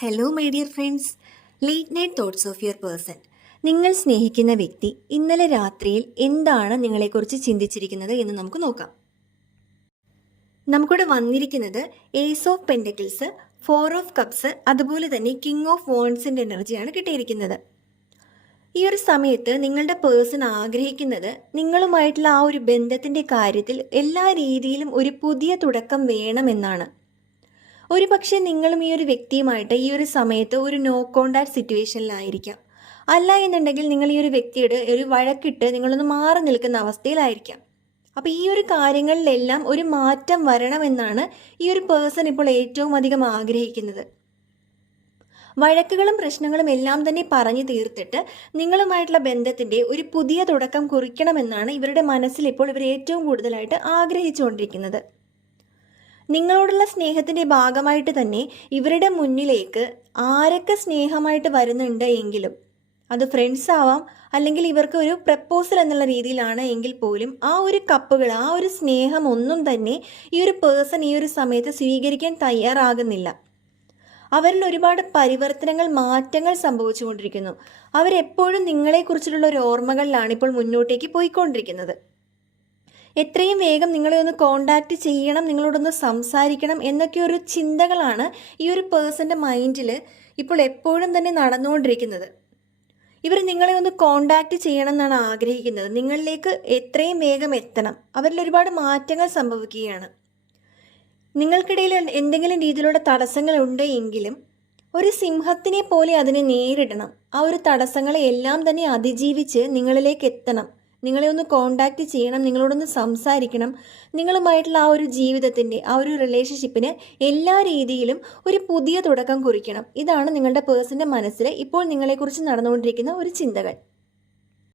Hello my dear friends, late night thoughts of your person. നിങ്ങൾ സ്നേഹിക്കുന്ന വ്യക്തി ഇന്നലെ രാത്രിയിൽ എന്താണ് നിങ്ങളെക്കുറിച്ച് ചിന്തിച്ചിരിക്കുന്നത് എന്ന് നമുക്ക് നോക്കാം. നമുക്കിവിടെ വന്നിരിക്കുന്നത് ace of pentacles, 4 of cups, അതുപോലെ തന്നെ കിങ് ഓഫ് വോൺസിൻ്റെ എനർജിയാണ് കിട്ടിയിരിക്കുന്നത്. ഈ ഒരു സമയത്ത് നിങ്ങളുടെ പേഴ്സൺ ആഗ്രഹിക്കുന്നത് നിങ്ങളുമായിട്ടുള്ള ആ ഒരു ബന്ധത്തിൻ്റെ കാര്യത്തിൽ എല്ലാ രീതിയിലും ഒരു പുതിയ തുടക്കം വേണമെന്നാണ്. ഒരു പക്ഷേ നിങ്ങളും ഈ ഒരു വ്യക്തിയുമായിട്ട് ഈ ഒരു സമയത്ത് ഒരു നോ കോണ്ടാക്ട് സിറ്റുവേഷനിലായിരിക്കാം. അല്ല എന്നുണ്ടെങ്കിൽ നിങ്ങൾ ഈ ഒരു വ്യക്തിയുടെ ഒരു വഴക്കിട്ട് നിങ്ങളൊന്ന് മാറി നിൽക്കുന്ന അവസ്ഥയിലായിരിക്കാം. അപ്പോൾ ഈ ഒരു കാര്യങ്ങളിലെല്ലാം ഒരു മാറ്റം വരണമെന്നാണ് ഈ ഒരു പേഴ്സൺ ഇപ്പോൾ ഏറ്റവും അധികം ആഗ്രഹിക്കുന്നത്. വഴക്കുകളും പ്രശ്നങ്ങളും എല്ലാം തന്നെ പറഞ്ഞു തീർത്തിട്ട് നിങ്ങളുമായിട്ടുള്ള ബന്ധത്തിൻ്റെ ഒരു പുതിയ തുടക്കം കുറിക്കണമെന്നാണ് ഇവരുടെ മനസ്സിൽ ഇപ്പോൾ ഇവർ ഏറ്റവും കൂടുതലായിട്ട് ആഗ്രഹിച്ചുകൊണ്ടിരിക്കുന്നത്. നിങ്ങളോടുള്ള സ്നേഹത്തിൻ്റെ ഭാഗമായിട്ട് തന്നെ ഇവരുടെ മുന്നിലേക്ക് ആരൊക്കെ സ്നേഹമായിട്ട് വരുന്നുണ്ട് എങ്കിലും, അത് ഫ്രണ്ട്സ് ആവാം, അല്ലെങ്കിൽ ഇവർക്ക് ഒരു പ്രപ്പോസൽ എന്നുള്ള രീതിയിലാണ് എങ്കിൽ പോലും ആ ഒരു കപ്പുകൾ, ആ ഒരു സ്നേഹം ഒന്നും തന്നെ ഈ ഒരു പേഴ്സൺ ഈ ഒരു സമയത്ത് സ്വീകരിക്കാൻ തയ്യാറാകുന്നില്ല. അവരിൽ ഒരുപാട് പരിവർത്തനങ്ങൾ, മാറ്റങ്ങൾ സംഭവിച്ചുകൊണ്ടിരിക്കുന്നു. അവരെപ്പോഴും നിങ്ങളെക്കുറിച്ചുള്ള ഒരു ഓർമ്മകളിലാണ് ഇപ്പോൾ മുന്നോട്ടേക്ക് പോയിക്കൊണ്ടിരിക്കുന്നത്. എത്രയും വേഗം നിങ്ങളെ ഒന്ന് കോണ്ടാക്ട് ചെയ്യണം, നിങ്ങളോടൊന്ന് സംസാരിക്കണം എന്നൊക്കെ ഒരു ചിന്തകളാണ് ഈ ഒരു പേഴ്സൻ്റെ മൈൻഡിൽ ഇപ്പോൾ എപ്പോഴും തന്നെ നടന്നുകൊണ്ടിരിക്കുന്നത്. ഇവർ നിങ്ങളെ ഒന്ന് കോണ്ടാക്ട് ചെയ്യണം എന്നാണ് ആഗ്രഹിക്കുന്നത്. നിങ്ങളിലേക്ക് എത്രയും വേഗം എത്തണം. അവരിൽ ഒരുപാട് മാറ്റങ്ങൾ സംഭവിക്കുകയാണ്. നിങ്ങൾക്കിടയിൽ എന്തെങ്കിലും രീതിയിലുള്ള തടസ്സങ്ങൾ ഉണ്ട് എങ്കിലും ഒരു സിംഹത്തിനെ പോലെ അതിനെ നേരിടണം. ആ ഒരു തടസ്സങ്ങളെ എല്ലാം തന്നെ അതിജീവിച്ച് നിങ്ങളിലേക്ക് എത്തണം. നിങ്ങളെ ഒന്ന് കോണ്ടാക്ട് ചെയ്യണം, നിങ്ങളോടൊന്ന് സംസാരിക്കണം. നിങ്ങളുമായിട്ടുള്ള ആ ഒരു ജീവിതത്തിൻ്റെ, ആ ഒരു റിലേഷൻഷിപ്പിന് എല്ലാ രീതിയിലും ഒരു പുതിയ തുടക്കം കുറിക്കണം. ഇതാണ് നിങ്ങളുടെ പേഴ്സൻ്റെ മനസ്സിൽ ഇപ്പോൾ നിങ്ങളെക്കുറിച്ച് നടന്നുകൊണ്ടിരിക്കുന്ന ഒരു ചിന്തകൾ.